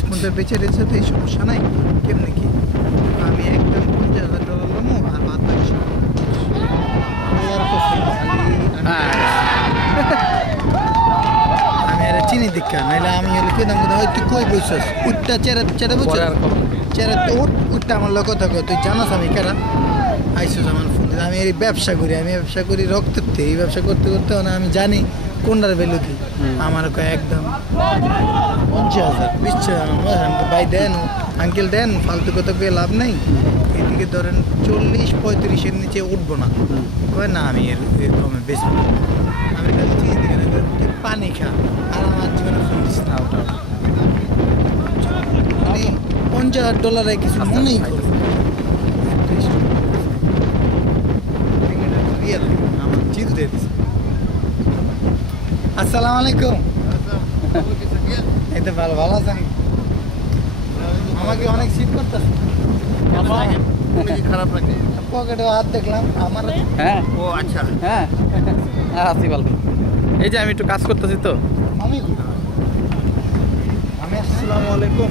Sponsor বেঁচে রয়েছে, তো এই সমস্যা নাই। কেমনে কি আমি একদম $50,000 লমো আর বাদ বাকি সব আমি আর চিনি দীক্ষা নাইলে আমি হলে কে দাম তুই কই বসছিস উঠটা চেরা চেরা বুঝছিস চেরা তো উঠটা আমার লোক কথা তুই জানাস আমি কেরা আইসুস আমার ফোন আমি এই ব্যবসা করি রক্তের থেকে এই ব্যবসা করতে করতে মানে আমি জানি কোনটার ভ্যালু কি। আমার একদম 50,000 20,000 ভাই দেন আঙ্কেল দেন, ফালতু কথা পেয়ে লাভ নাই। এদিকে ধরেন 40-35-এর নিচে উঠবো না, কয় না আমি এর কমে বেশি আমি খালি চিনি দিকে পানি খা আর আমার জীবনে ফোন দিস না। মানে $50,000 কিছু মনেই করবো আমার জিত দিয়ে দিচ্ছে। আসসালামু আলাইকুম। এই তো ভালো আছেন? আমাকে অনেক শীত করতেছে, খারাপ লাগে পকেটে হাত দেখলাম আমার। হ্যাঁ ও আচ্ছা হ্যাঁ আছি ভালো। এই যে আমি একটু কাজ করতেছি তো। আমি আসসালামু আলাইকুম।